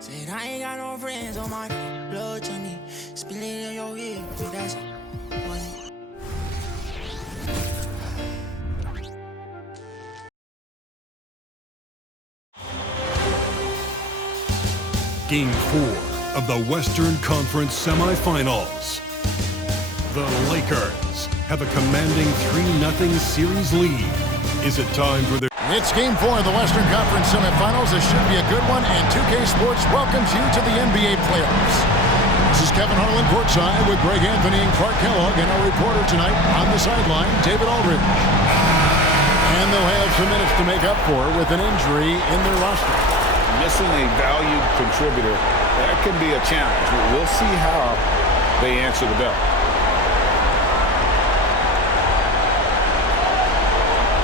Said I ain't got no friends on my blood to me. Spill it in your head, that's money. Game 4 of the Western Conference semifinals. The Lakers have a commanding 3-0 series lead. Is it time for their... It's Game 4 of the Western Conference semifinals. This should be a good one, and 2K Sports welcomes you to the NBA playoffs. This is Kevin Harlan courtside with Greg Anthony and Clark Kellogg, and our reporter tonight on the sideline, David Aldridge. And they'll have some minutes to make up for with an injury in their roster. Missing a valued contributor, that can be a challenge. We'll see how they answer the bell.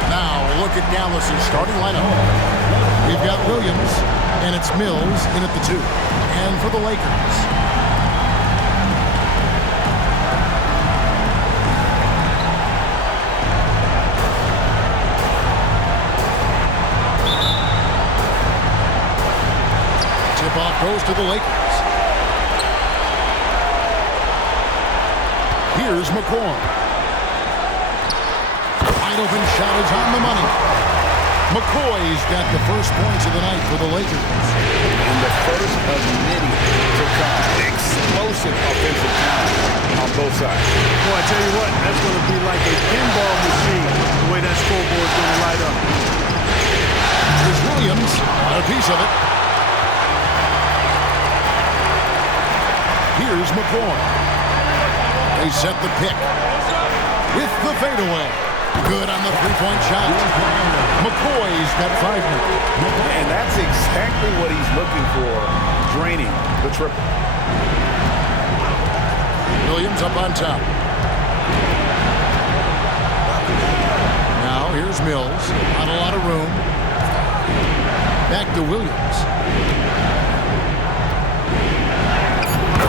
Now, look at Dallas's starting lineup. We've got Williams, and it's Mills in at the 2. And for the Lakers, tip-off goes to the Lakers. Here's McCoy. Wide open shot is on the money. McCoy's got the first points of the night for the Lakers. And the first of many to come. Explosive offensive talent on both sides. Boy, I tell you what, that's going to be like a pinball machine, the way that scoreboard's going to light up. Here's Williams, got a piece of it. Here's McCoy. They set the pick with the fadeaway. Good on the three-point shot. McCoy's got 5 minutes. And that's exactly what he's looking for, draining the triple. Williams up on top. Now here's Mills. Not a lot of room. Back to Williams.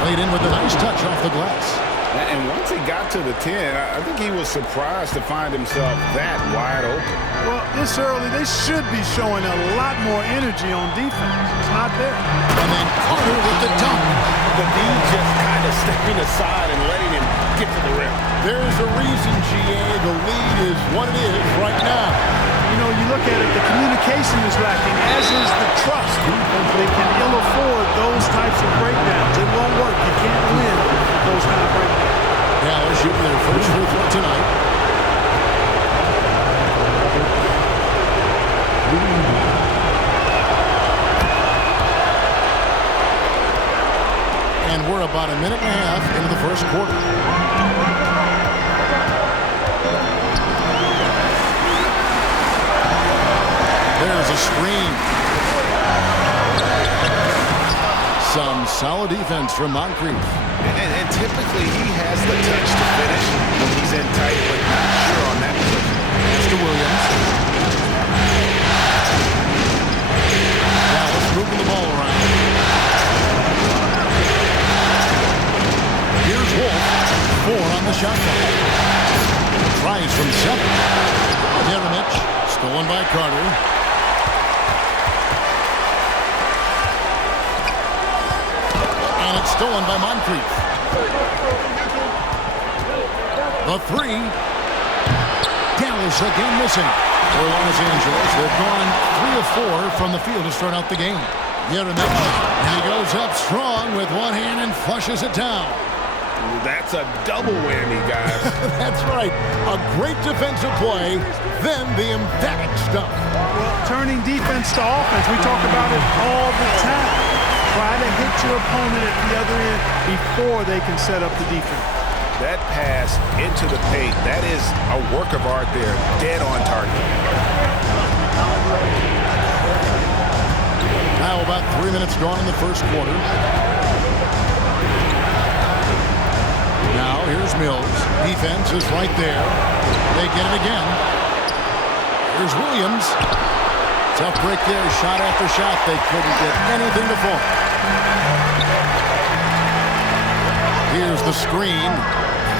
Played in with a nice touch off the glass. And once he got to the 10, I think he was surprised to find himself that wide open. Well, this early, they should be showing a lot more energy on defense. It's not there. And then Carter with the dunk. The D just kind of stepping aside and letting him get to the rim. There's a reason, GA, the lead is what it is right now. You know, you look at it, the communication is lacking, as is the trust. They can ill afford those types of breakdowns. It won't work. You can't win those kind of breakdowns. Dallas shooting their first free throw tonight. And we're about a minute and a half into the first quarter. There's a screen. Some solid defense from Moncrief. And typically he has the touch to finish when he's in tight, but not sure on that position. Pass to Williams. Dallas moving the ball around. Here's Wolf. 4 on the shot clock. Tries from 7. Jeremic stolen by Carter. And it's stolen by Moncrief. The 3. Dallas again missing. For Los Angeles, they've gone 3 of 4 from the field to start out the game. Jeremic, and he goes up strong with one hand and flushes it down. That's a double whammy, guys. That's right. A great defensive play, then the emphatic stuff. Well, turning defense to offense, we talk about it all the time. Try to hit your opponent at the other end before they can set up the defense. That pass into the paint, that is a work of art there, dead on target. Now about 3 minutes gone in the first quarter. Now here's Mills. Defense is right there. They get it again. Here's Williams. Tough break there, shot after shot. They couldn't get anything to fall. Here's the screen.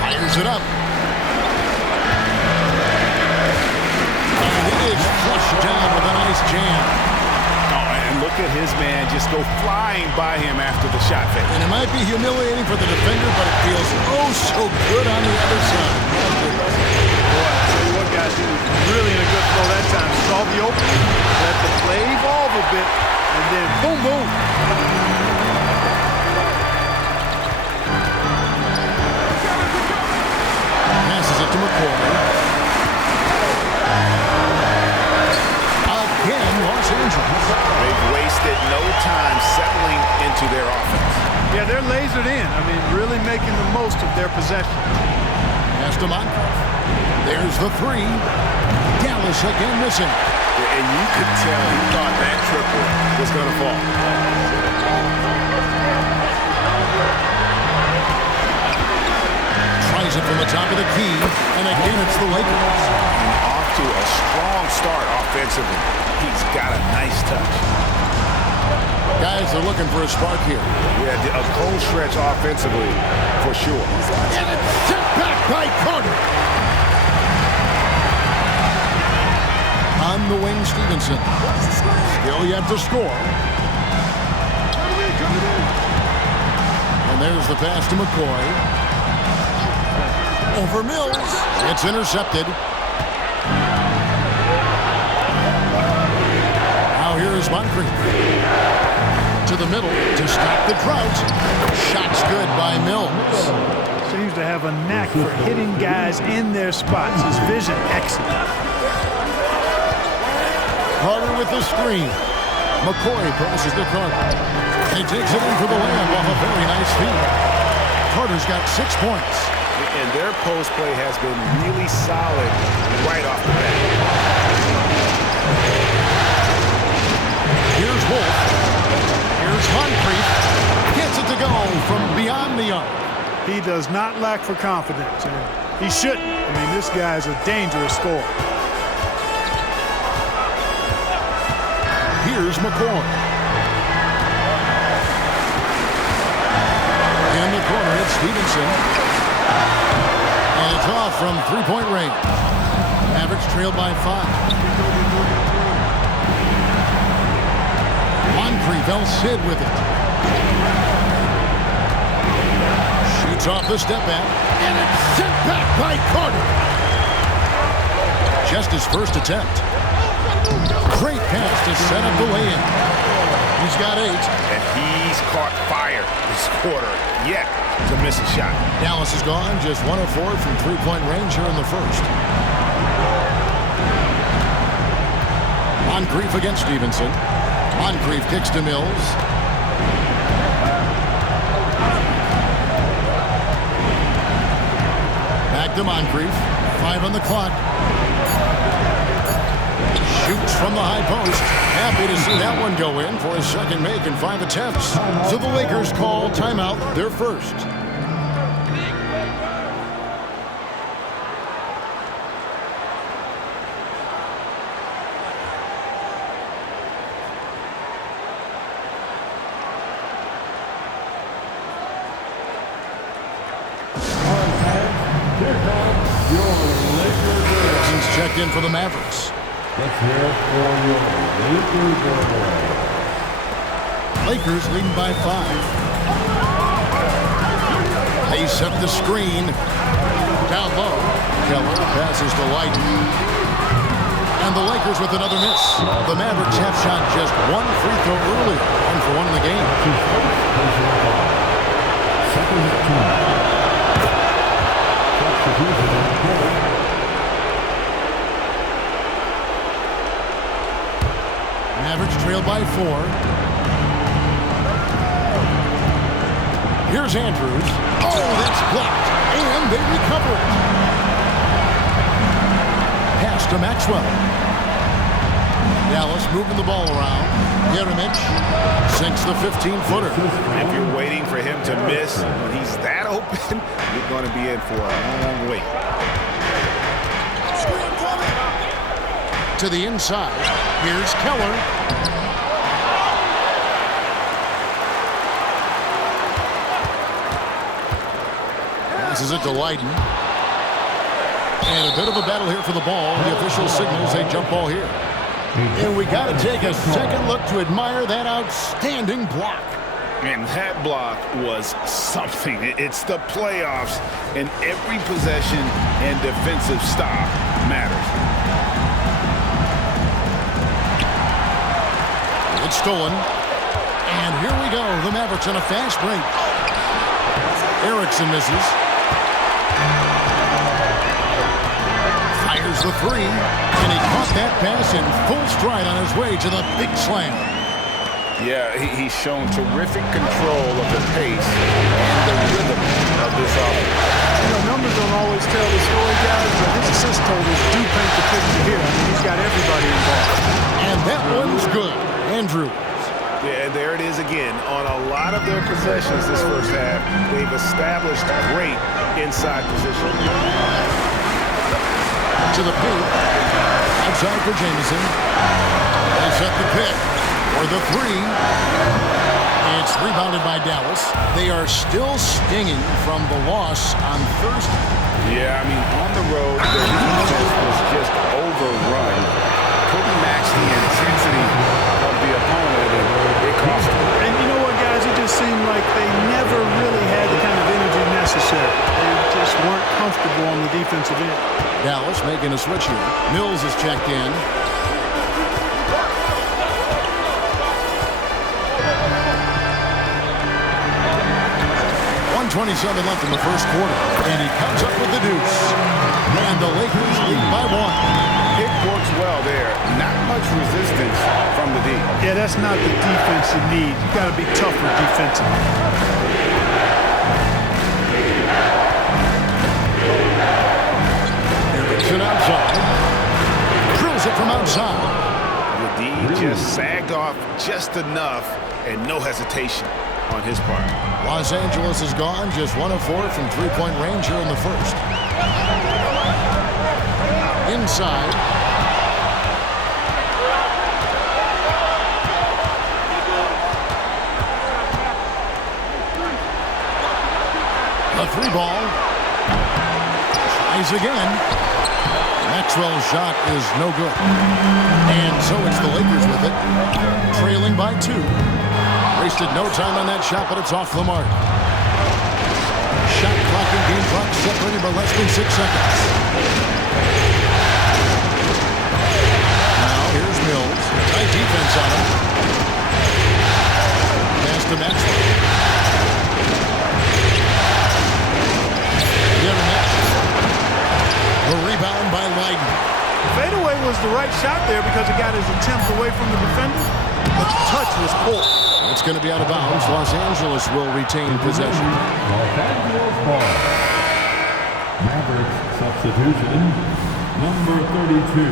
Fires it up. And it is flushed down with a nice jam. Oh, and And look at his man just go flying by him after the shot fake. And it might be humiliating for the defender, but it feels oh so good on the other side. Boy, I tell you what, guys, he was really in a good flow that time. Saw the opening, let the play evolve a bit, and then boom, boom. Passes it to McCoy. Again, Los Angeles. They've wasted no time settling into their offense. Yeah, they're lasered in. I mean, really making the most of their possession. Pass to Moncrief. There's the three. Dallas again missing. And you could tell he thought that triple was going to fall. Tries it from the top of the key, and again it's the Lakers. And off to a strong start offensively. He's got a nice touch. Guys are looking for a spark here. Yeah, a cold stretch offensively for sure. And it's sent back by Carter. On the wing, Stevenson. Still yet to score. And there's the pass to McCoy. Over Mills. It's intercepted. Now here's Moncrief. To the middle to stop the drought. Shot's good by Mills. Seems to have a knack for hitting guys in their spots. His vision excellent. Carter with the screen. McCoy passes to Carter. He takes it in for the layup off a very nice feed. Carter's got 6 points. And their post play has been really solid right off the bat. Here's Wolf. Here's Moncrief. Gets it to go from beyond the arc. He does not lack for confidence, and he shouldn't. I mean, this guy is a dangerous scorer. Here's McCoy. In the corner, it's Stevenson. And it's off from three-point range. Mavericks trail by 5. Moncrief, El Cid with it. Shoots off the step back. And it's sent back by Carter. Just his first attempt. Great pass to set up the lay-in. He's got 8. And he's caught fire this quarter yet to miss a shot. Dallas is gone, just 1 of 4 from three-point range here in the first. Moncrief against Stevenson. Moncrief kicks to Mills. Back to Moncrief. 5 on the clock. Shoots from the high post. Happy to see that one go in for his second make in 5 attempts. So the Lakers call timeout, their first. Cousins checked in for the Mavericks. Let's hear it for your Lakers leading by 5. They set the screen. Down low. Keller passes to Lighton. And the Lakers with another miss. The Mavericks have shot just 1 free throw early. 1 for 1 in the game. Mavericks trail by 4. Here's Andrews. Oh, that's blocked. And they recover it. Pass to Maxwell. Dallas moving the ball around. Jeremic sinks the 15-footer. If you're waiting for him to miss when he's that open, you're going to be in for a long wait. To the inside. Here's Keller. Passes it to Leiden. And a bit of a battle here for the ball. The official signals a jump ball here. And we got to take a second look to admire that outstanding block. And that block was something. It's the playoffs, and every possession and defensive stop matters. It's stolen. And here we go. The Mavericks on a fast break. Erickson misses. Fires the three. And he caught that pass in full stride on his way to the big slam. Yeah, he's shown terrific control of the pace and the rhythm of this offense. You know, numbers don't always tell the story, guys, but his assist totals do paint the picture here. I mean, he's got everybody involved. And that one's good. Andrews. Yeah, there it is again. On a lot of their possessions this first half, they've established great inside position. To the paint. Outside for Jamison. They set the pick for the three. It's rebounded by Dallas. They are still stinging from the loss on Thursday. Yeah, I mean, on the road, their defense was just overrun. Couldn't match the intensity of the opponent, and it cost them. And you know what, guys? It just seemed like they never really had the kind of energy necessary. They just weren't comfortable on the defensive end. Dallas making a switch here. Mills is checked in. .27 left in the first quarter. And he comes up with the deuce. And the Lakers lead by one. It works well there. Not much resistance from the D. Yeah, that's not the defense you need. You got to be tougher defensively. Erickson outside. Drills it from outside. The D just sagged off just enough and no hesitation on his part. Los Angeles is gone. Just 1 of 4 from three-point range here in the first. Inside. The three ball. Tries again. Maxwell's shot is no good. And so it's the Lakers with it. Trailing by 2. Wasted no time on that shot, but it's off the mark. Shot clock and game clock separated by less than 6 seconds. Now here's Mills. Tight defense on him. Pass to Maxwell. The rebound by Leiden. Fadeaway was the right shot there because it got his attempt away from the defender, but the touch was poor. It's going to be out of bounds. Los Angeles will retain possession. Los Angeles ball. Mavericks substitution. Number 32.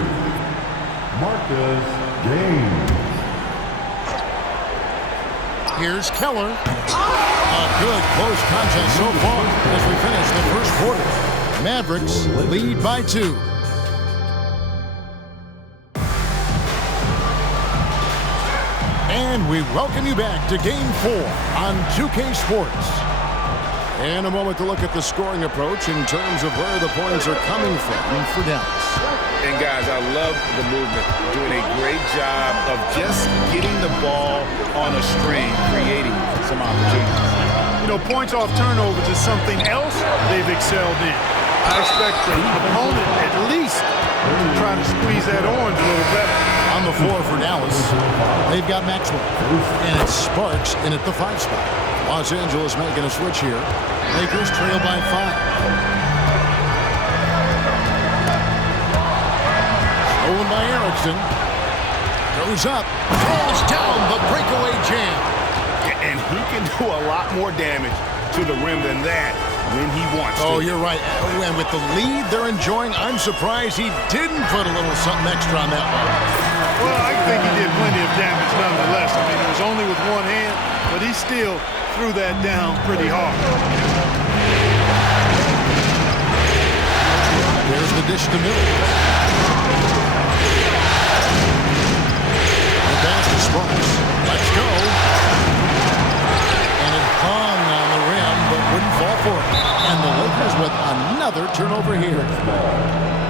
Marcus James. Here's Keller. A good close contest so far as we finish the first quarter. Mavericks lead by 2. And we welcome you back to Game 4 on 2K Sports. And a moment to look at the scoring approach in terms of where the points are coming from for Dallas. And guys, I love the movement. Doing a great job of just getting the ball on a string, creating some opportunities. You know, points off turnovers is something else they've excelled in. I expect the opponent at least to try to squeeze that orange a little better. On the floor for Dallas, they've got Maxwell. And it's Sparks in at the 5 spot. Los Angeles making a switch here. Lakers trail by 5. Stolen by Erickson. Goes up. Falls down the breakaway jam. And he can do a lot more damage to the rim than that when he wants to. Oh, you're right. And with the lead they're enjoying, I'm surprised he didn't put a little something extra on that one. Well, I think he did plenty of damage nonetheless. I mean, it was only with one hand, but he still threw that down pretty hard. There's the dish to Mills. The pass to Sparks. Let's go. And it hung on the rim, but wouldn't fall for it. And the Lakers with another turnover here.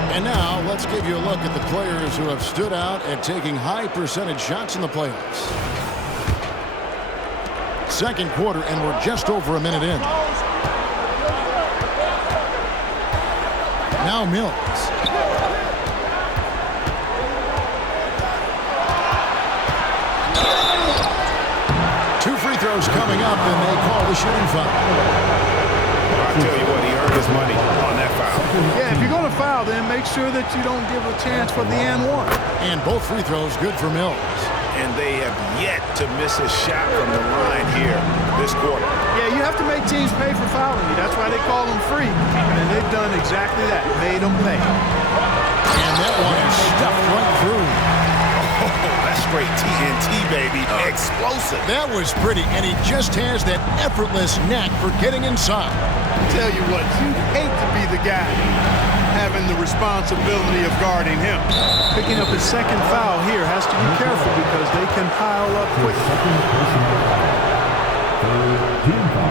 And now let's give you a look at the players who have stood out at taking high percentage shots in the playoffs. Second quarter, and we're just over a minute in. Now Mills. Two free throws coming up, and they call the shooting foul. I'll tell you what, he earned his money on that foul. Yeah, if you're going to foul, then make sure that you don't give a chance for the and one. And both free throws good for Mills. And they have yet to miss a shot from the line here this quarter. Yeah, you have to make teams pay for fouling you. That's why they call them free. And they've done exactly that, made them pay. And that one is stuffed right through. Oh, that's straight TNT, baby. Explosive. That was pretty, and he just has that effortless knack for getting inside. Tell you what, you hate to be the guy having the responsibility of guarding him. Picking up his second foul here, has to be careful because they can pile up quickly. Team foul.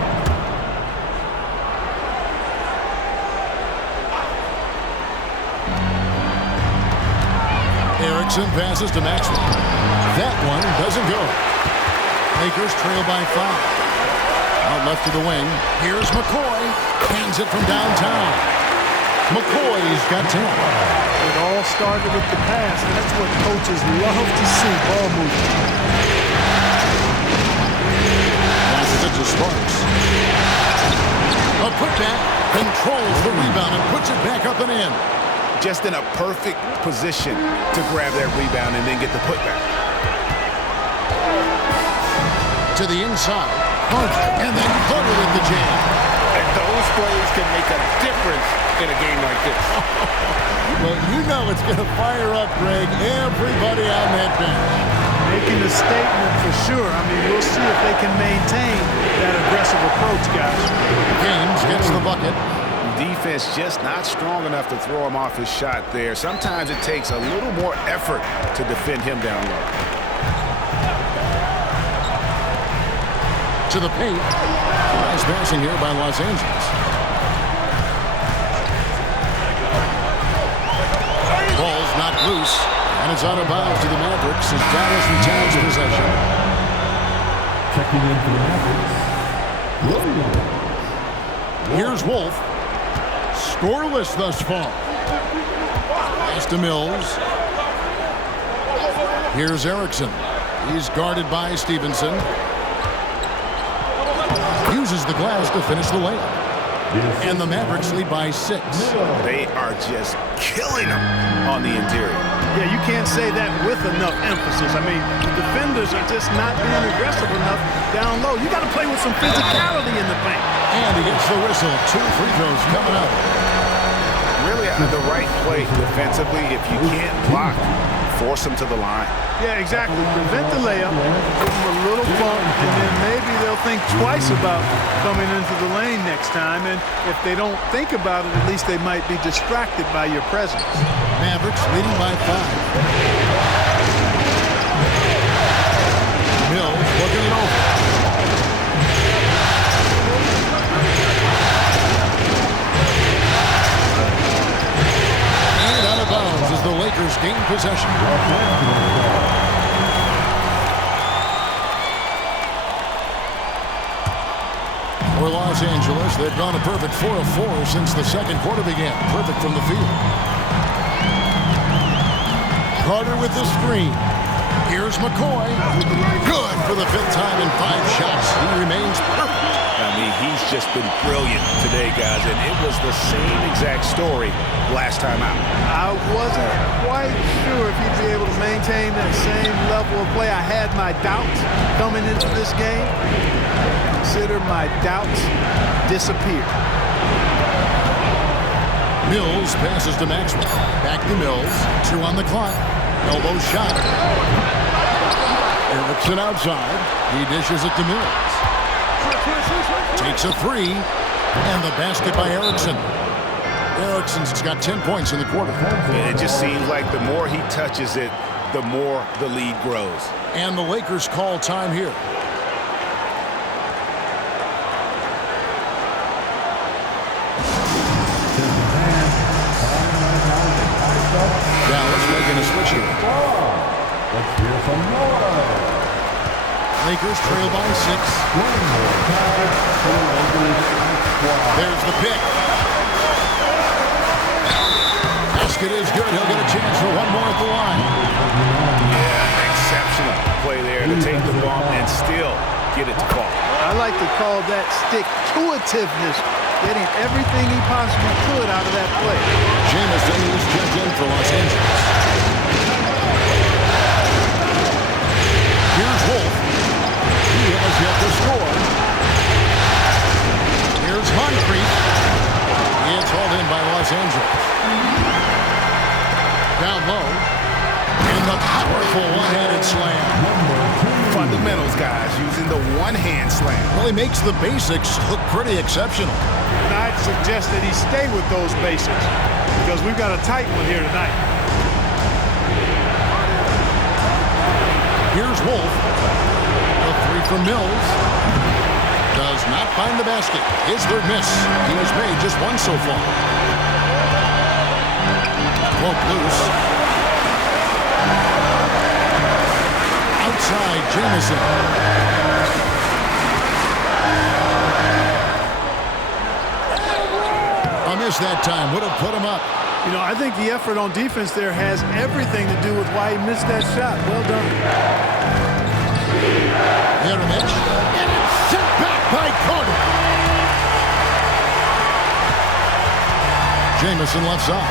Erickson passes to Maxwell. That one doesn't go. Lakers trail by 5. Out left to the wing. Here's McCoy. Hands it from downtown. McCoy's got 10. It all started with the pass, and that's what coaches love to see, ball movement. Passes it to Sparks. A putback, controls the rebound and puts it back up and in. Just in a perfect position to grab that rebound and then get the putback. To the inside. And then Carter with the jam. And those plays can make a difference in a game like this. Well, you know it's going to fire up, Greg, everybody on that bench. Making a statement for sure. I mean, we'll see if they can maintain that aggressive approach, guys. Gaines gets the bucket. Defense just not strong enough to throw him off his shot there. Sometimes it takes a little more effort to defend him down low. To the paint. Nice passing here by Los Angeles. Ball's knocked loose, and it's out of bounds to the Mavericks as Dallas retains possession. Checking in for the Mavericks, Williams. Here's Wolf. Scoreless thus far. Pass to Mills. Here's Erickson. He's guarded by Stevenson. Uses the glass to finish the layup. And the Mavericks lead by 6. They are just killing them on the interior. Yeah, you can't say that with enough emphasis. I mean, the defenders are just not being aggressive enough down low. You got to play with some physicality in the paint. And he gets the whistle. 2 free throws coming up. Really the right play defensively. If you can't block, force them to the line. Yeah, exactly. Prevent the layup, give them a little bump, and then maybe they'll think twice about coming into the lane next time. And if they don't think about it, at least they might be distracted by your presence. Mavericks leading by 5. Mills looking it over. And out of bounds as the Lakers gain possession. For Los Angeles, they've gone a perfect 4 of 4 since the second quarter began. Perfect from the field. Carter with the screen. Here's McCoy. Good for the 5th time in 5 shots. He remains perfect. I mean, he's just been brilliant today, guys, and it was the same exact story last time out. I wasn't quite sure if he'd be able to maintain that same level of play. I had my doubts coming into this game. Consider my doubts disappear. Mills passes to Maxwell. Back to Mills. 2 on the clock. Elbow shot. Erickson outside. He dishes it to Mills. Takes a 3. And the basket by Erickson. Erickson's got 10 points in the quarter. It just seems like the more he touches it, the more the lead grows. And the Lakers call time here. Dallas making a switch here. Let's hear from Noah. Lakers trail by 6. There's the pick. Basket is good. He'll get a chance for one more at the line. Yeah, exceptional play there to take the ball and still get it to fall. I like to call that stick-to-itiveness, getting everything he possibly could out of that play. Jamison is checked in for Los Angeles. Here's Wolf. He has yet to score. Here's Moncrief. It's hauled in by Los Angeles. Down low. And the powerful one-handed slam. Fundamentals, guys, using the one-hand slam. Well, he makes the basics look pretty exceptional. And I'd suggest that he stay with those basics because we've got a tight one here tonight. Here's Wolf. The three from Mills. Does not find the basket. His third miss. He's made just one so far. Wolf loose. Outside, Jamison. A miss that time. Would have put him up. You know, I think the effort on defense there has everything to do with why he missed that shot. Well done. Yeremitch. And it's sent back by Carter. Jamison left side.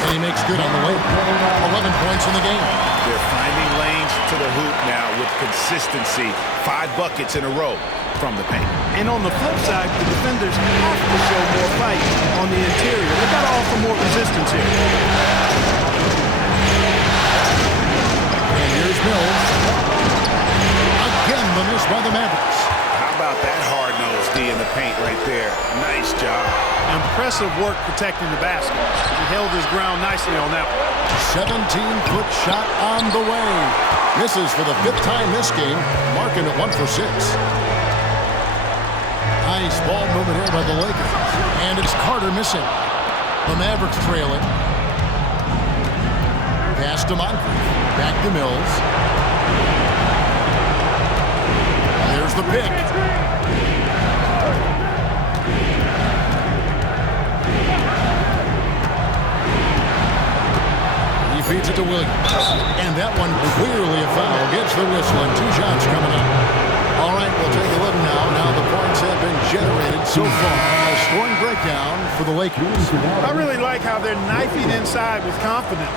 And he makes good on the way. 11 points in the game. They're finding lanes to the hoop now with consistency. 5 buckets in a row from the paint. And on the flip side, the defenders have to show more fight on the interior. They've got to offer more resistance here. And here's Mills. Again, the miss by the Mavericks. How about that hard-nosed D in the paint right there? Nice job. Impressive work protecting the basket. He held his ground nicely on that one. 17-foot shot on the way. Misses for the 5th time this game, marking it 1 for 6. Nice ball movement here by the Lakers. And it's Carter missing. The Mavericks trailing. Pass to Moncrief. Back to Mills. There's the pick. He feeds it to Williams. And that one clearly a foul. Gets the whistle and 2 shots coming up. All right, we'll take a look now. Now the points have been generated so far. A scoring breakdown for the Lakers. I really like how they're knifing inside with confidence,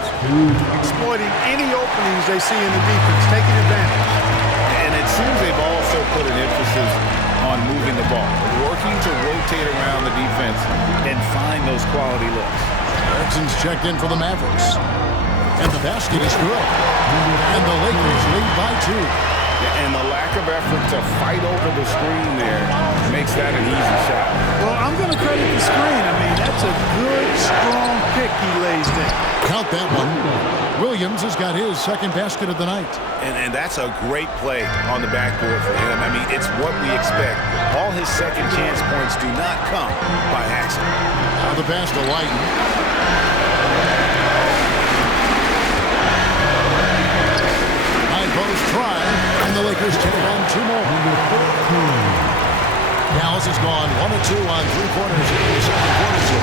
exploiting any openings they see in the defense, taking advantage. And it seems they've also put an emphasis on moving the ball, working to rotate around the defense and find those quality looks. Erickson's checked in for the Mavericks. And the basket is good. And the Lakers lead by 2. And the lack of effort to fight over the screen there makes that an easy shot. Well, I'm going to credit the screen. I mean, that's a good, strong pick he lays there. Count that one. Williams has got his 2nd basket of the night. And that's a great play on the backboard for him. I mean, it's what we expect. All his second chance points do not come by accident. Now the pass to Whiten. Post try, and the Lakers take on 2 more. Dallas has gone 1 of 2 on 3-pointers in the second quarter.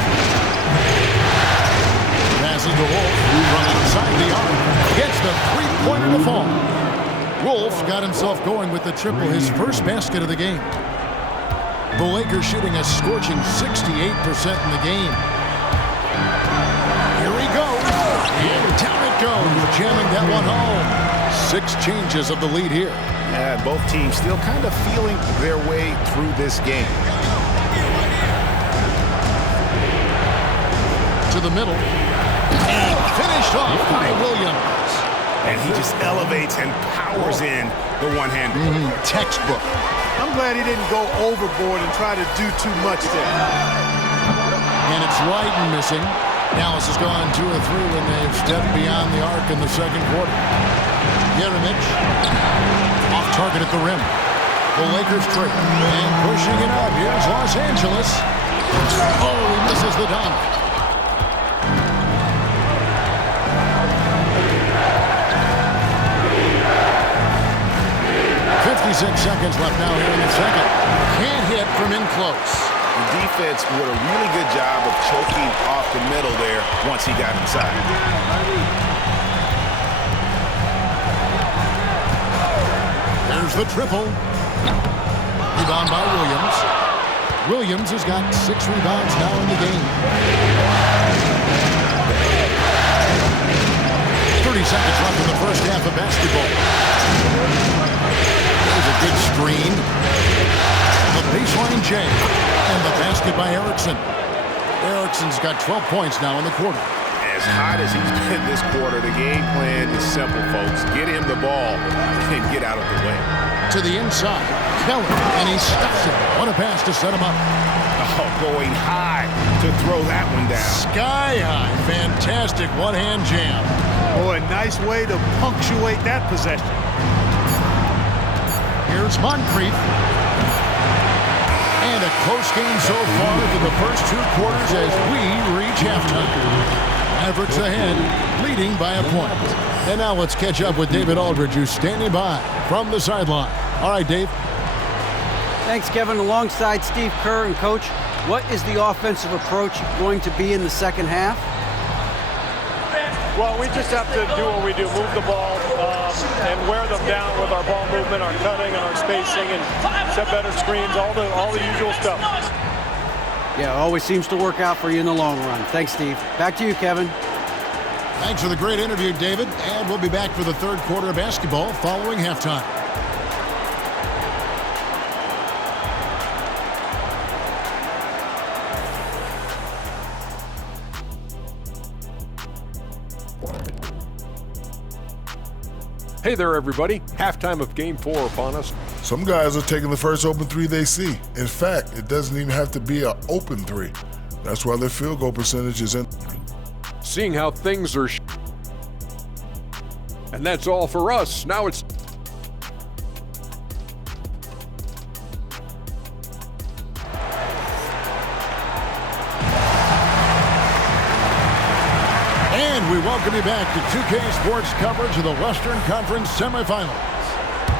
Passes to Wolf from outside the arc. Gets the 3-pointer to fall. Wolf got himself going with the triple, his first basket of the game. The Lakers shooting a scorching 68% in the game. Here he goes, and down it goes, jamming that one home. 6 changes of the lead here. Yeah, both teams still kind of feeling their way through this game. To the middle. And finished off by Williams. And he just elevates and powers in the one-hand. Textbook. I'm glad he didn't go overboard and try to do too much there. And it's Whiten missing. Dallas has gone 2 of 3 when they've stepped beyond the arc in the second quarter. Yeremitch off target at the rim. The Lakers trail and pushing it up. Here's Los Angeles. Oh, he misses the dunk. Seconds left now here in the second. Can't hit from in close. The defense did a really good job of choking off the middle there once he got inside. There's the triple. Rebound by Williams. Williams has got 6 rebounds now in the game. 30 seconds left in the first half of basketball. There's a good screen. The baseline J. And the basket by Erickson. Erickson's got 12 points now in the quarter. As hot as he's been this quarter, the game plan is simple, folks. Get him the ball and get out of the way. To the inside. Kelly. And he stuffs it. What a pass to set him up. Oh, going high to throw that one down. Sky high. Fantastic one-hand jam. Oh, a nice way to punctuate that possession. Here's Moncrief. And a close game so far through the first 2 quarters as we reach halftime. Mavericks ahead, leading by a point. And now let's catch up with David Aldridge, who's standing by from the sideline. All right, Dave. Thanks, Kevin. Alongside Steve Kerr and Coach, what is the offensive approach going to be in the second half? Well, we just have to do what we do, move the ball and wear them down with our ball movement, our cutting, and our spacing, and set better screens, all the usual stuff. Yeah, it always seems to work out for you in the long run. Thanks, Steve. Back to you, Kevin. Thanks for the great interview, David. And we'll be back for the third quarter of basketball following halftime. Hey there, everybody. Halftime of Game 4 upon us. Some guys are taking the first open 3 they see. In fact, it doesn't even have to be an open 3. That's why their field goal percentage is in. Seeing how things are and that's all for us. Now it's we welcome you back to 2K Sports coverage of the Western Conference semifinals.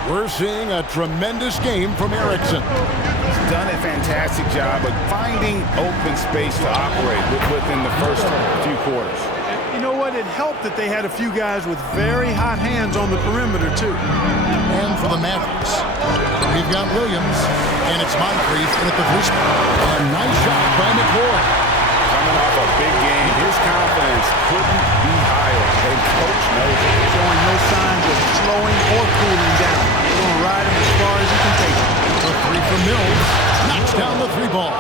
We're seeing a tremendous game from Erickson. He's done a fantastic job of finding open space to operate within the first few quarters. You know what? It helped that they had a few guys with very hot hands on the perimeter, too. And for the Mavericks, we've got Williams, and it's Moncrief in at the free throw. A nice shot by McCoy. Coming off a big game, his confidence couldn't be higher, and Coach knows it. Showing no signs of slowing or cooling down. He's going to ride him as far as he can take him. The 3 from Mills. Knocks down the 3 ball.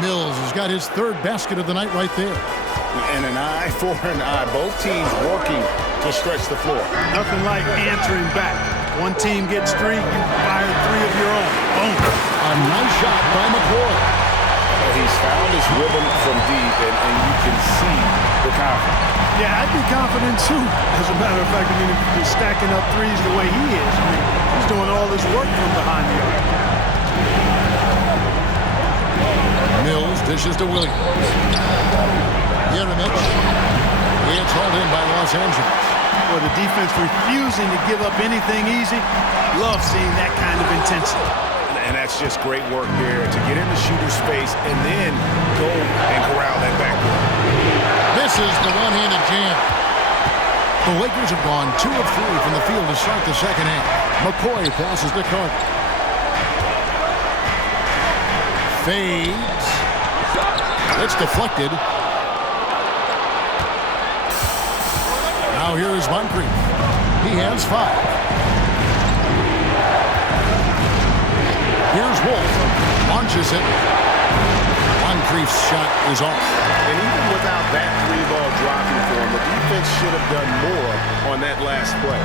Mills has got his 3rd basket of the night right there. And an eye for an eye. Both teams working to stretch the floor. Nothing like answering back. One team gets 3, you fire 3 of your own. Boom. A nice shot by McCoy. He's found his rhythm from deep, and you can see the confidence. Yeah, I'd be confident too. As a matter of fact, I mean, if he's stacking up 3s the way he is, I mean, he's doing all this work from behind the arc. Mills dishes to Williams. Jeremic. It's hauled in by Los Angeles. Well, the defense refusing to give up anything easy. Love seeing that kind of intensity. And that's just great work there to get in the shooter's space and then go and corral that backboard. This is the one-handed jam. The Lakers have gone 2 of 3 from the field to start the second half. McCoy passes to Carter. Fades. It's deflected. Now here's Moncrief. He has 5. Here's Wolf. Launches it. Moncrief's shot is off. And even without that 3-ball dropping for him, the defense should have done more on that last play.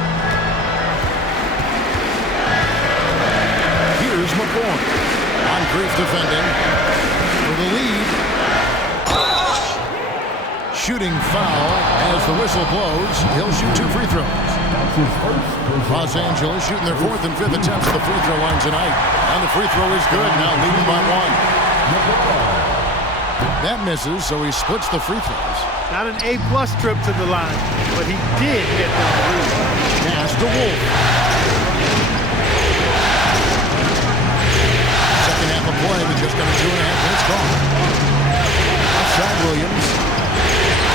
Here's McCoy. Moncrief defending for the lead. Shooting foul as the whistle blows. He'll shoot 2 free throws. Los Angeles shooting their 4th and 5th attempts at the free throw line tonight. And the free throw is good, now leading by 1. That misses, so he splits the free throws. Not an A-plus trip to the line, but he did get them to lose. Pass to Wolf. Second half of play, we just got a 2.5 minutes gone. Outside Williams.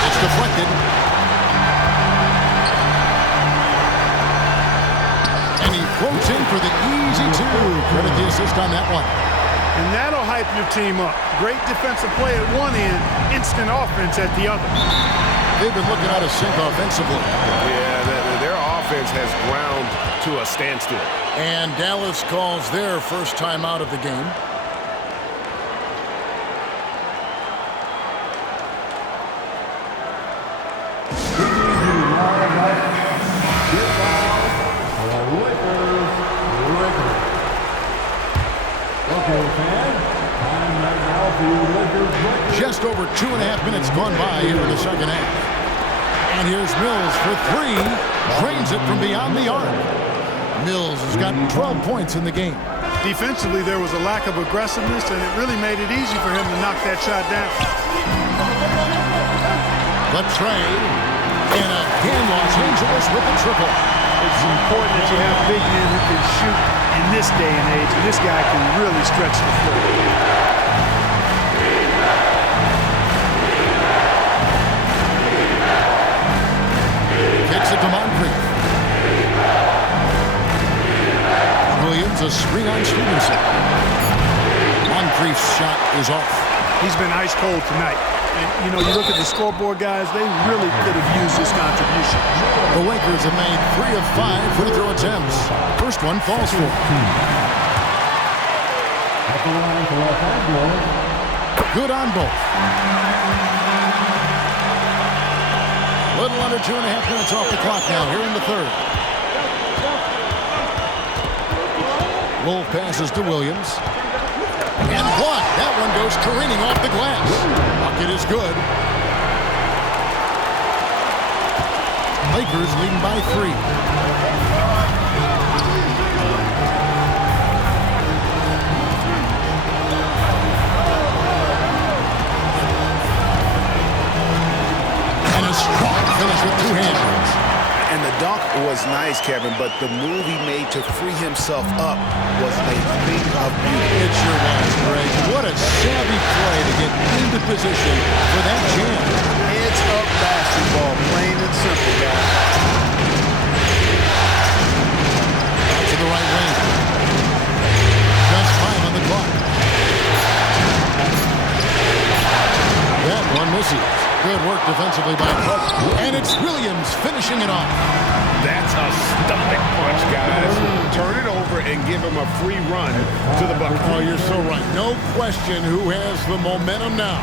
It's deflected. And he floats in for the easy two. Credit the assist on that one. And that'll hype your team up. Great defensive play at one end, instant offense at the other. They've been looking out of sync offensively. Yeah, their offense has ground to a standstill. And Dallas calls their first time out of the game. Just over 2.5 minutes gone by here in the second half. And here's Mills for three. Drains it from beyond the arc. Mills has got 12 points in the game. Defensively, there was a lack of aggressiveness, and it really made it easy for him to knock that shot down. But Trey, and again Los Angeles with the triple. It's important that you have big men who can shoot in this day and age, and this guy can really stretch the floor. Kicks it to Moncrief. Williams, a screen on Stevenson. Moncrief's shot is off. He's been ice cold tonight. And, you know, you look at the scoreboard, guys, they really could have used this contribution. The Lakers have made 3 of 5 free throw attempts. First one falls for. Good on both. Little under 2.5 minutes off the clock now here in the third. Wolf passes to Williams. And one. That one goes careening off the glass. Bucket is good. Lakers leading by 3. Finish with 2 hands. And the dunk was nice, Kevin, but the move he made to free himself up was a thing of beauty. It sure was, Greg. What a savvy play to get into position for that jam. Heads up basketball, plain and simple, guys. Out to the right wing. Just 5 on the clock. That one misses. Good work defensively by Cook. And it's Williams finishing it off. That's a stomach punch, guys. Turn it over and give him a free run to the bucket. Oh, you're so right. No question who has the momentum now.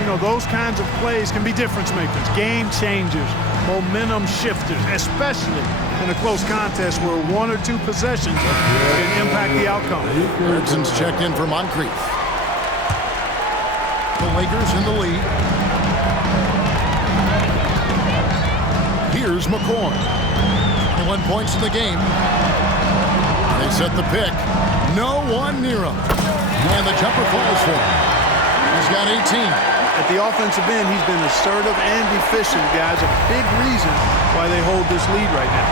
You know, those kinds of plays can be difference makers, game changers, momentum shifters, especially in a close contest where 1 or 2 possessions can impact the outcome. Erickson's checked in for Moncrief. The Lakers in the lead. Here's McCoy. 21 points in the game. They set the pick. No one near him. And the jumper falls for him. He's got 18. At the offensive end, he's been assertive and efficient, guys. A big reason why they hold this lead right now.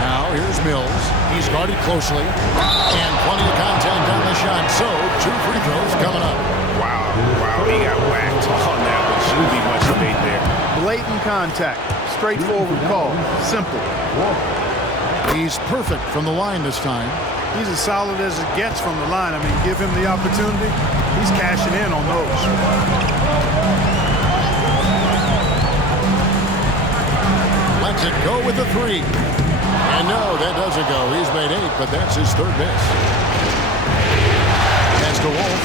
Now here's Mills. He's guarded closely. And plenty of contact on the shot. So 2 free throws coming up. Wow, he got whacked on that one. Shouldn't be much debate there. Blatant contact. Straightforward call. Simple. He's perfect from the line this time. He's as solid as it gets from the line. I mean, give him the opportunity. He's cashing in on those. Lets it go with the 3. And no, that doesn't go. He's made 8, but that's his 3rd miss. Pass to Wolf.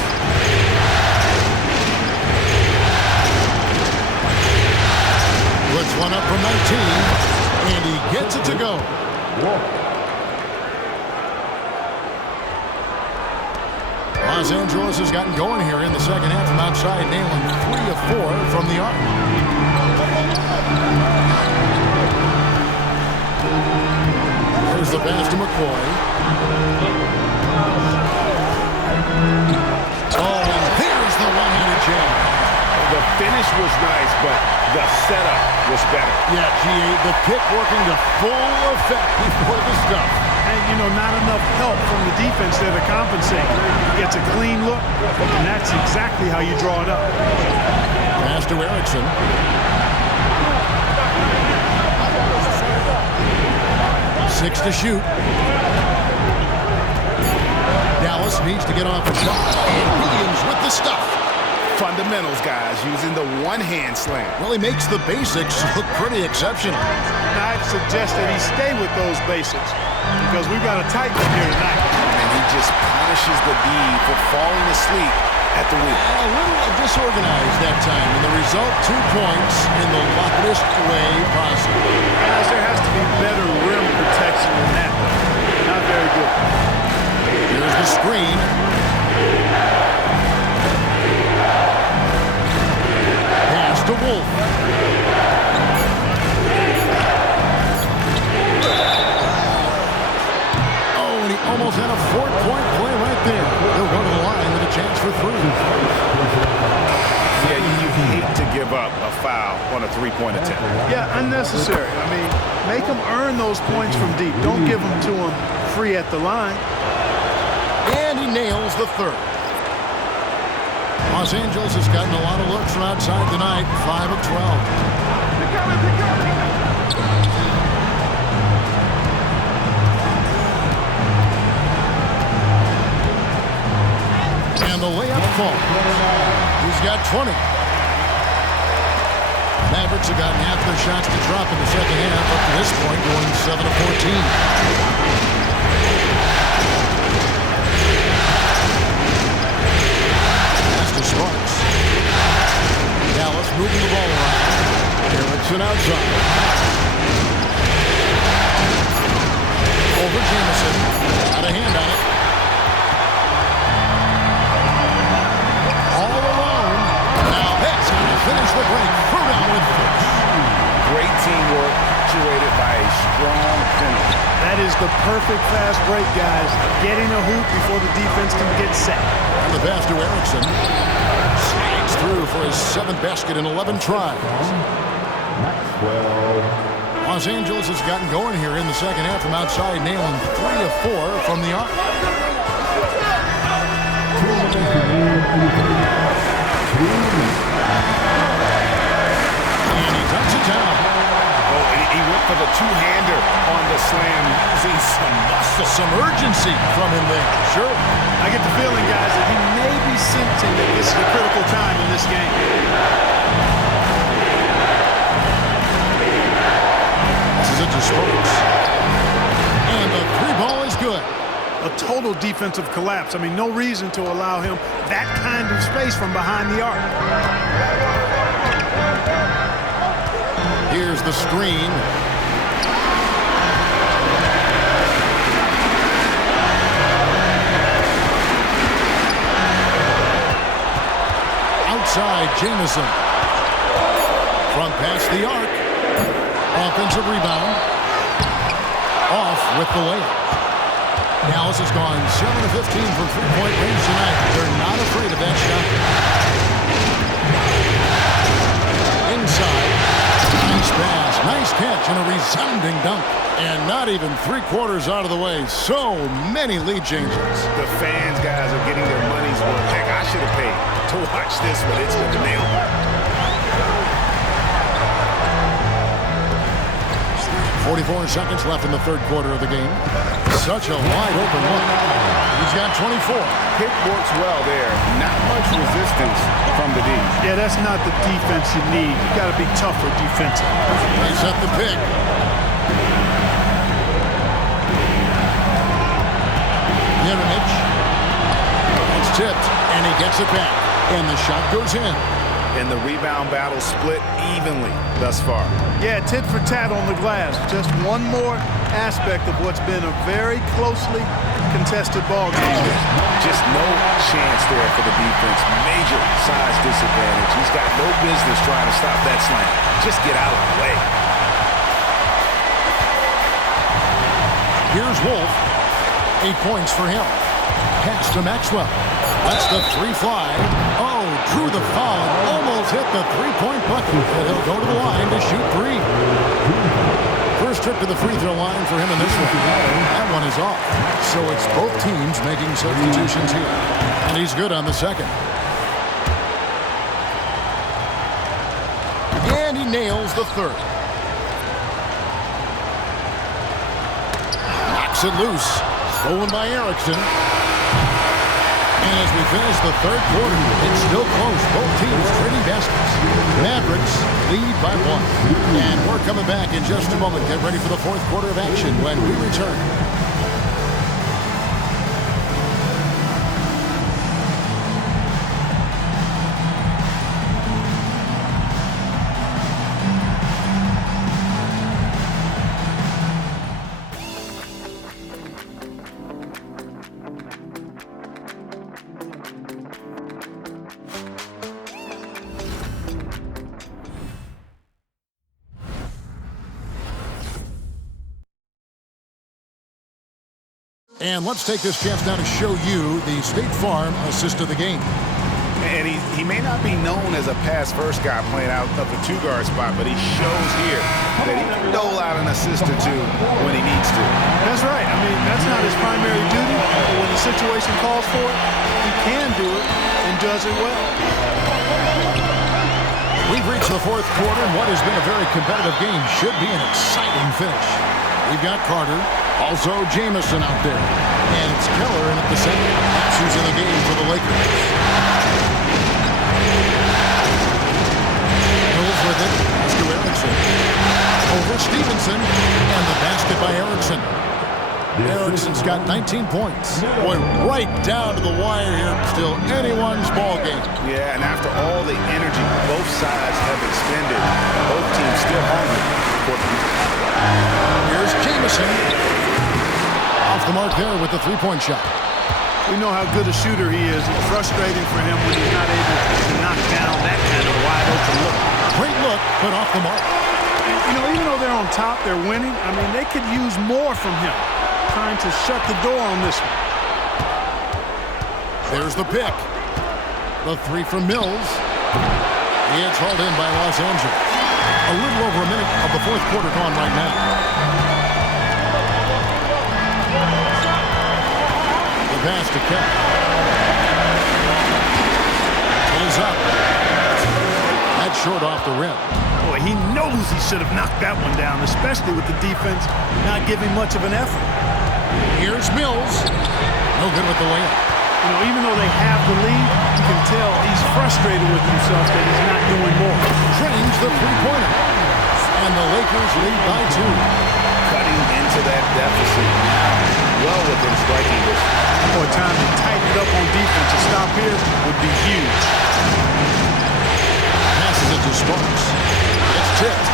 Puts one up from 19, and he gets it to go. Los Angeles has gotten going here in the second half from outside, nailing 3 of 4 from the arc. There's the pass to McCoy. was better. Yeah, GA, the kick working to full effect before the stuff. And, you know, not enough help from the defense there to compensate. He gets a clean look, and that's exactly how you draw it up. Pass to Erickson. 6 to shoot. Dallas needs to get off the shot. And Williams with the stuff. Fundamentals, guys, using the one-hand slam. Well, he makes the basics look pretty exceptional. And I'd suggest that he stay with those basics because we've got a tight one here tonight. And he just punishes the D for falling asleep at the wheel. A little disorganized that time, and the result 2 points in the loudest way possible. Guys, there has to be better rim protection than that. Not very good. Here's the screen. Pass to Wolf. Oh, and he almost had a 4-point play right there. He'll go to the line with a chance for 3. Yeah, you hate to give up a foul on a three-point attempt. Yeah, unnecessary. I mean, make them earn those points from deep. Don't give them to them free at the line. And he nails the 3rd. Los Angeles has gotten a lot of looks from outside tonight, 5 of 12. And the layup falls. He's got 20. Mavericks have gotten half their shots to drop in the second half up to this point, going 7 of 14. Sparks. Dallas moving the ball around. Erickson outside. Over Jamison. Got a hand on it. All alone. Now that's going to finish the break. Furrow with first. Great teamwork, punctuated by a strong finish. That is the perfect fast break, guys. Getting a hoop before the defense can get set. And the pass to Erickson. Slides through for his 7th basket in 11 tries. Los Angeles has gotten going here in the second half from outside, nailing 3 of 4 from the arc. And he ducks it down. Oh, he went for the two-hander on the slam, using some muscle. Some urgency from him there. Sure. I get the feeling, guys, that he may be sensing that this is a critical time in this game. This is it to Sparks. And the 3-ball is good. A total defensive collapse. I mean, no reason to allow him that kind of space from behind the arc. Here's the screen. Outside, Jamison. Front past the arc. Offensive rebound. Off with the layup. Dallas has gone 7 of 15 from three-point range tonight. They're not afraid of that shot. Inside. Nice pass. Nice catch and a resounding dunk. And not even 3/4 out of the way. So many lead changes. The fans, guys, are getting their money's worth. Heck, I should have paid to watch this one. It's been a nail. 44 seconds left in the 3rd quarter of the game. Such a wide open look. He's got 24. Pick works well there. Not much resistance from the D. Yeah, that's not the defense you need. You got to be tougher defensively. They set the pick. Yemenich. It's tipped, and he gets it back. And the shot goes in. And the rebound battle split evenly thus far. Yeah, tit for tat on the glass. Just one more aspect of what's been a very closely contested ball game. Just no chance there for the defense. Major size disadvantage. He's got no business trying to stop that slam. Just get out of the way. Here's Wolf. 8 points for him. Pass to Maxwell. That's the 3 fly. Oh, drew the foul. Almost Mills hit the three-point bucket, and he'll go to the line to shoot three. First trip to the free throw line for him in this one. That one is off. So it's both teams making substitutions here. And he's good on the second. And he nails the third. Knocks it loose. Stolen by Erickson. And as we finish the third quarter, it's still close. Both teams trading baskets. Mavericks lead by 1. And we're coming back in just a moment. Get ready for the fourth quarter of action when we return. And let's take this chance now to show you the State Farm assist of the game. And he may not be known as a pass-first guy playing out of the two-guard spot, but he shows here that he can dole out an assist or two when he needs to. That's right. I mean, that's not his primary duty, but when the situation calls for it, he can do it and does it well. We've reached the fourth quarter, and what has been a very competitive game should be an exciting finish. We've got Carter, also Jamison out there, and it's Keller in at the center. That's who's in the game for the Lakers. Mills with it, pass to Erickson. Over Stevenson, and the basket by Erickson. Erickson's got 19 points. Boy, right down to the wire here. Still anyone's ball game. Yeah, and after all the energy both sides have expended, both teams still hungry for the Here's Jamison. Off the mark there with the three-point shot. We know how good a shooter he is. It's frustrating for him when he's not able to knock down that kind of wide-open look. Great look, but off the mark. You know, even though they're on top, they're winning. I mean, they could use more from him. Trying to shut the door on this one. There's the pick. The three from Mills. It's hauled in by Los Angeles. A little over a minute of the fourth quarter gone right now. The pass to Keller. Pulls up. That's short off the rim. Boy, he knows he should have knocked that one down, especially with the defense not giving much of an effort. Here's Mills. No good with the layup. You know, even though they have the lead, you can tell he's frustrated with himself that he's not doing more. Drains the three-pointer. And the Lakers lead by 2. Cutting into that deficit now. Well within striking distance. Boy, time to tighten it up on defense. A stop here would be huge. Passes it to Sparks. It's tipped.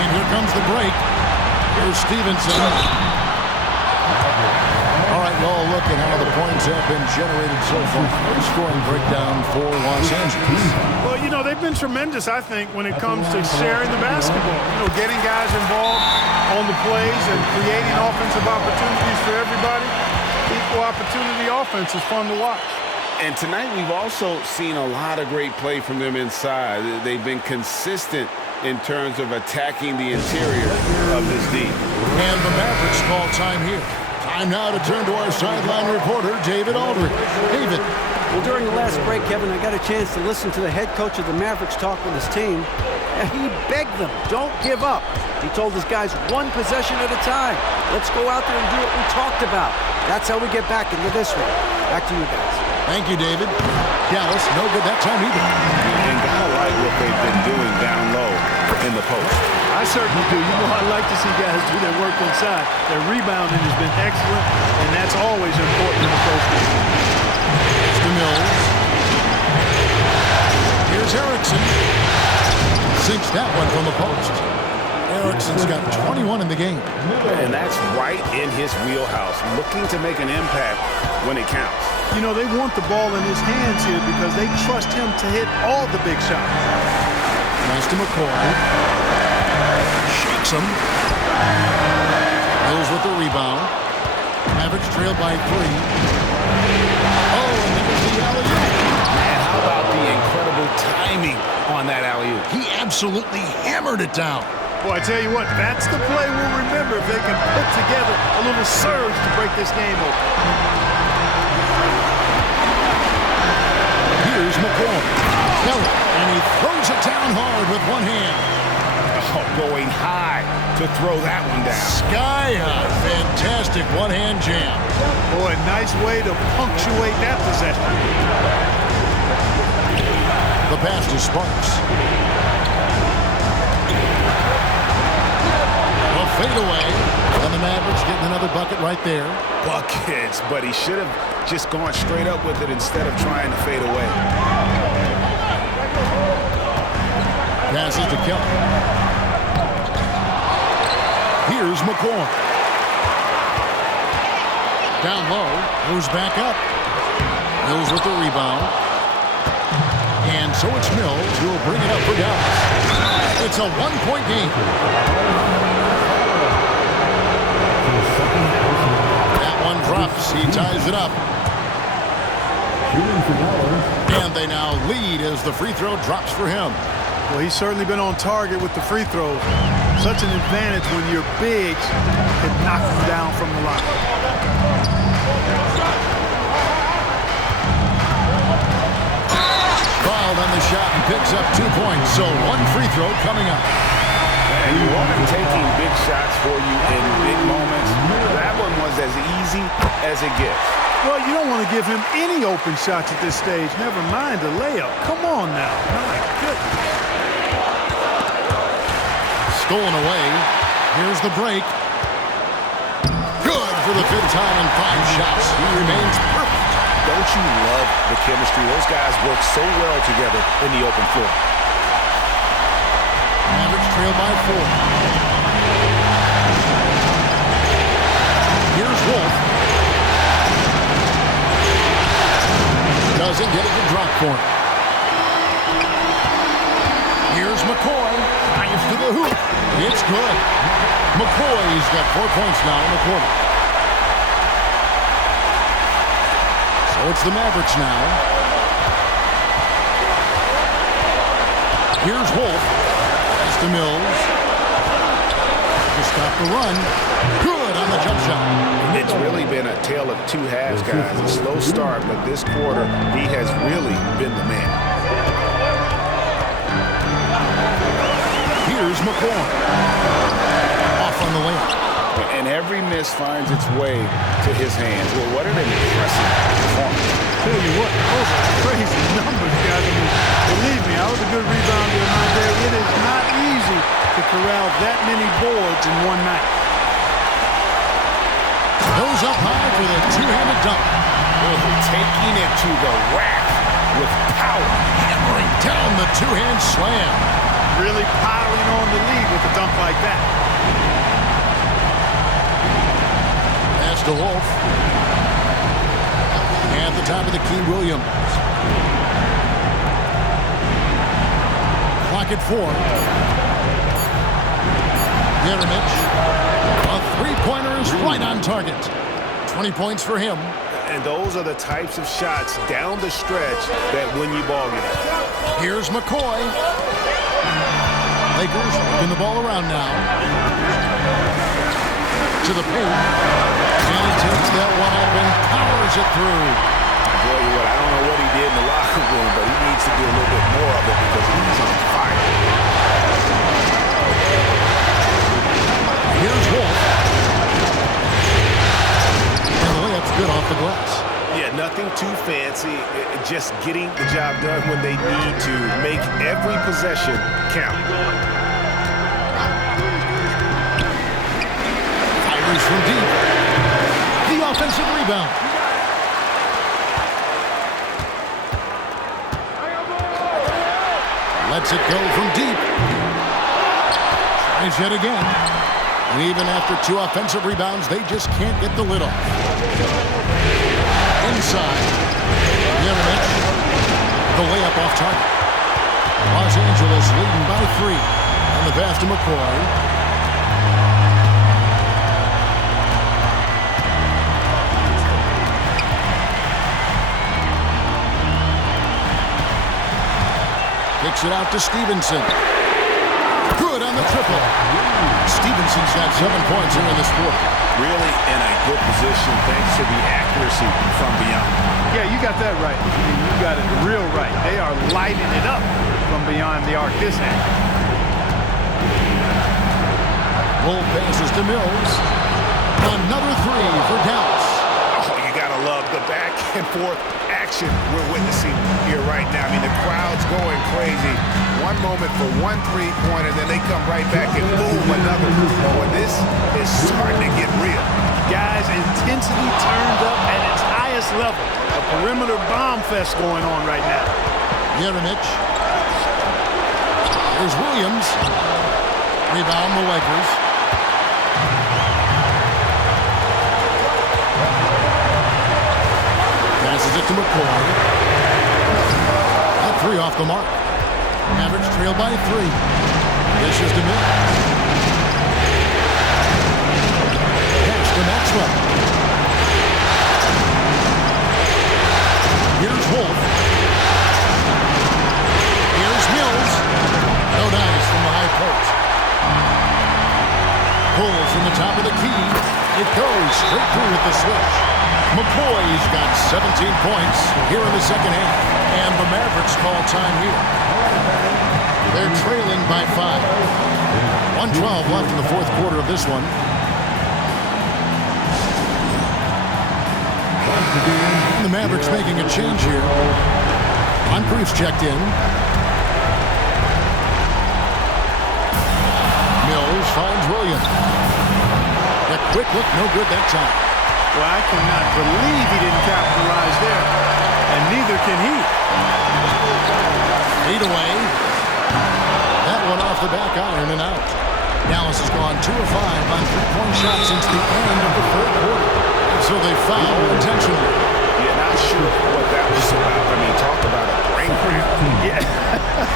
And here comes the break. Here's Stevenson. All right, well, look at how the points have been generated so far. Scoring breakdown for Los Angeles. Well, you know, they've been tremendous, I think, when it comes to sharing the basketball. You know, getting guys involved on the plays and creating offensive opportunities for everybody. Equal opportunity offense is fun to watch. And tonight we've also seen a lot of great play from them inside. They've been consistent in terms of attacking the interior of this D. And the Mavericks call time here. Time now to turn to our sideline reporter, David Aldridge. David. Well, during the last break, Kevin, I got a chance to listen to the head coach of the Mavericks talk with his team. And he begged them, don't give up. He told his guys, one possession at a time. Let's go out there and do what we talked about. That's how we get back into this one. Back to you guys. Thank you, David. Dallas, no good that time either. And gotta like what they've been doing down low in the post. I certainly do. You know, I like to see guys do their work inside. Their rebounding has been excellent, and that's always important in the post game. It's to Mills. Here's Erickson. Sinks that one from the post. Erickson's got 21 in the game. And that's right in his wheelhouse, looking to make an impact when it counts. You know, they want the ball in his hands here because they trust him to hit all the big shots. Nice to McCoy. Shakes him. Mills with the rebound. Mavericks trailed by 3. Oh, and there's the alley-oop. And how about the incredible timing on that alley-oop. He absolutely hammered it down. Boy, I tell you what, that's the play we'll remember if they can put together a little surge to break this game open. Here's McCoy. And he throws it down hard with one hand. Oh, going high to throw that one down. Sky high. Fantastic one-hand jam. Boy, nice way to punctuate that possession. The pass to Sparks. A fadeaway. And the Mavericks getting another bucket right there. Buckets, but he should have just gone straight up with it instead of trying to fade away. Passes to Kelly. Here's McCoy. Down low. Moves back up. Mills with the rebound. And so it's Mills who will bring it up for Dallas. It's a one-point game. That one drops. He ties it up. And they now lead as the free throw drops for him. Well, he's certainly been on target with the free throws. Such an advantage when your bigs can knock you down from the line. Fouled on the shot and picks up 2 points. So one free throw coming up. And you want him taking big shots for you in big moments. That one was as easy as it gets. Well, you don't want to give him any open shots at this stage. Never mind a layup. Come on now. My goodness. Stolen away. Here's the break. Good for the fifth time in 5 shots. He remains perfect. Don't you love the chemistry? Those guys work so well together in the open floor. Mavericks trail by 4. Here's Wolf. Doesn't get it to drop for him. Here's McCoy. Dives to the hoop. It's good. McCoy's got 4 points now in the quarter. So it's the Mavericks now. Here's Wolf. Pass to Mills. To stop the run. Good on the jump shot. It's really been a tale of 2 halves, guys. A slow start, but this quarter, he has really been the man. Here's McCoy. Off on the layup. And every miss finds its way to his hands. Well, what an impressive performance. Tell you what, those are crazy numbers, guys. I mean, believe me, I was a good rebounder in my day. It is not easy to corral that many boards in one night. Goes up high for the two-handed dunk. Taking it to the rack with power. Hammering down the two-hand slam. Really piling on the lead with a dunk like that. Pass to Wolf. At the top of the key, Williams. Clock at 4. Jeremic. A three-pointer is right on target. 20 points for him. And those are the types of shots down the stretch that win you ball games. Here's McCoy. Lakers working the ball around now. To the paint. And he takes that one up and powers it through. Boy, what, I don't know what he did in the locker room, but he needs to do a little bit more of it because he's on fire. Here's Wolf. And the layup's good off the glass. Yeah, nothing too fancy. Just getting the job done when they need to. Make every possession count. Fires from deep. The offensive rebound. Lets it go from deep. Tries yet again. And even after 2 offensive rebounds, they just can't get the lid off. Inside. Jeremic. The layup off target. Los Angeles leading by 3. On the pass to McCoy. Kicks it out to Stevenson. Good on the triple. Stevenson's got 7 points here in this quarter. Really in a good position thanks to the accuracy from beyond. Yeah, you got that right. You got it real right. They are lighting it up from beyond the arc this end. Wolf passes to Mills. Another 3 for Dallas. Oh, you gotta love the back and forth action we're witnessing here right now. I mean, the crowd's going crazy. One moment for 1 3-pointer, then they come right back and boom, another. Boy, this is starting to get real. Guys, intensity turned up at its highest level. A perimeter bomb fest going on right now. Jeremic. Here's Williams. Rebound the Lakers. Passes it to McCoy. That 3 off the mark. Mavericks trail by 3. This is to Mills. Pass to Maxwell. Here's Wolf. Here's Mills. No dice from the high post. Pulls from the top of the key. It goes straight through with the switch. McCoy's got 17 points here in the second half. And the Mavericks call time here. They're trailing by 5. 1:12 left in the fourth quarter of this one. The Mavericks making a change here. Moncrief's checked in. Mills finds Williams. A quick look, no good that time. Well, I cannot believe he didn't capitalize there, and neither can he. 8 away. That one off the back iron and out. Dallas has gone 2 of 5 on 3-point shots since the end of the third quarter. So they foul intentionally. Yeah, not sure what that was about. I mean, talk about a brain cramp.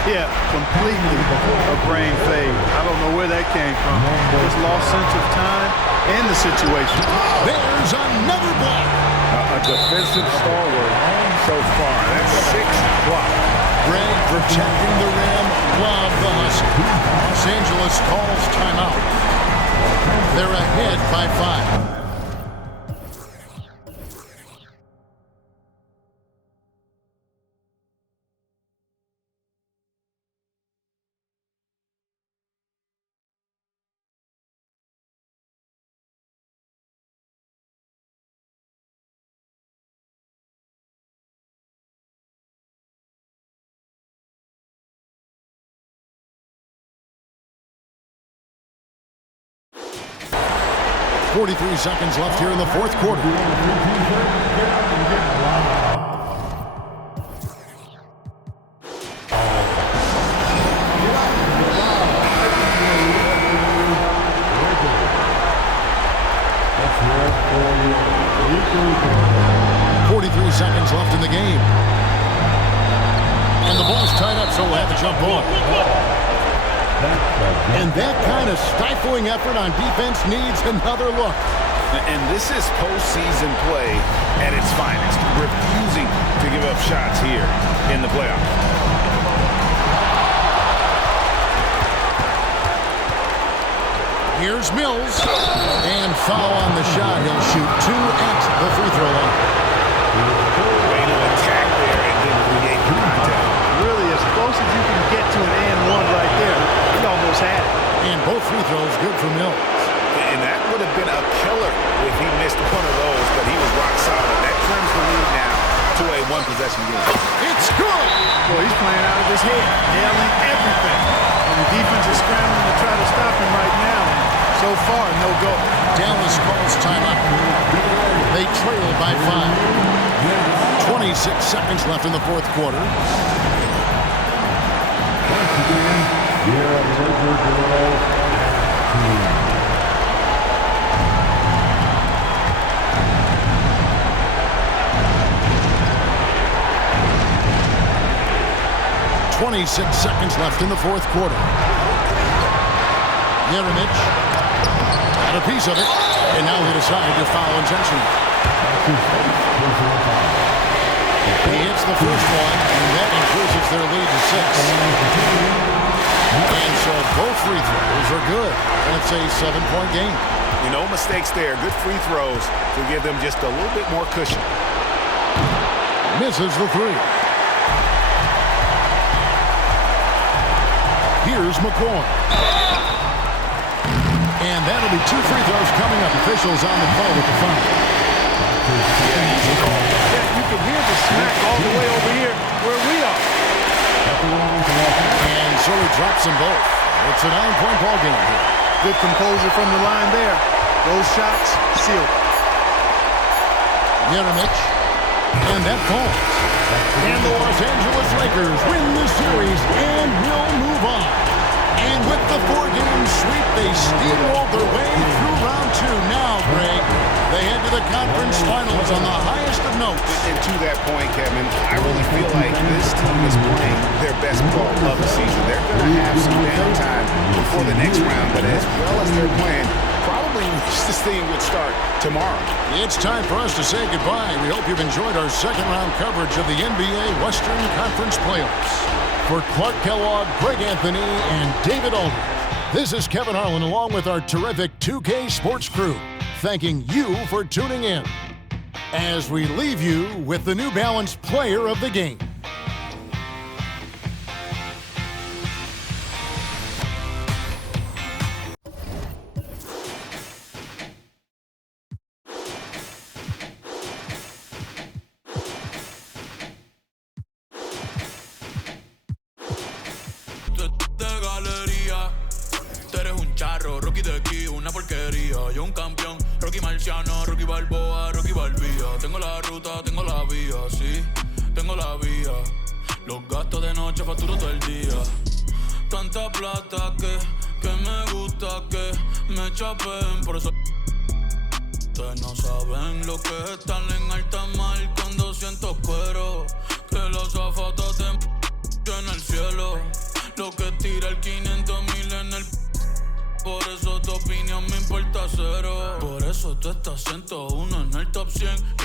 Yeah, completely a brain fade. I don't know where that came from. Just lost sense of time and the situation. There's another block. A defensive stalwart so far. That's 6 blocks. Greg protecting the rim. Love the hustle. Los Angeles calls timeout. They're ahead by 5. .43 seconds left here in the fourth quarter. .43 seconds left in the game. And the ball's tied up, so we'll have a jump ball. And that kind of stifling effort on defense needs another look. And this is postseason play at its finest, refusing to give up shots here in the playoffs. Here's Mills. And foul on the shot. He'll shoot 2 at the free throw line. Way to attack there and then create contact. Really, as close as you can get to an and 1 right there. He almost had it. And both free throws good for Mills. And that would have been a killer if he missed one of those, but he was rock solid. That trims the lead now to a 1-possession game. It's good! Boy, he's playing out of his head, nailing everything. And the defense is scrambling to try to stop him right now. So far, no go. Dallas calls timeout. They trail by 5. 26 seconds left in the fourth quarter. 26 seconds left in the fourth quarter. Jeremic had a piece of it, and now they decide to foul intentionally. He hits the first one, and that increases their lead to 6. And so both free throws are good, and it's a 7-point game. No mistakes there. Good free throws to give them just a little bit more cushion. Misses the 3. Here's McCoy. And that'll be 2 free throws coming up. Officials on the call with the foul. You can hear the smack all the way over here where we are. And so he drops them both. It's a 9-point ball game here. Good composure from the line there. Those shots sealed. Jeremic. And that falls. And the Los Angeles Lakers win the series and will move on. And with the 4-game sweep, they steamrolled their way through round 2. Now, Greg, they head to the conference finals on the highest of notes. And to that point, Kevin, I really feel like this team is playing their best ball of the season. They're going to have some downtime before the next round, but as well as they're playing, probably wish this thing would start tomorrow. It's time for us to say goodbye. We hope you've enjoyed our second-round coverage of the NBA Western Conference Playoffs. For Clark Kellogg, Greg Anthony, and David Aldridge, this is Kevin Harlan along with our terrific 2K Sports crew, thanking you for tuning in as we leave you with the New Balance Player of the Game. Rocky de aquí, una porquería. Yo un campeón, Rocky Marciano, Rocky Balboa, Rocky Balbía. Tengo la ruta, tengo la vía, sí, tengo la vía. Los gastos de noche facturo todo el día. Tanta plata que me gusta que me chapen. Por eso ustedes no saben lo que es estar en alta mar cuando siento cuero. Que los zapatos te en el cielo. Lo que tira el 500,000 en el... Por eso tu opinión me importa cero. Por eso tú estás 101 en el top 100.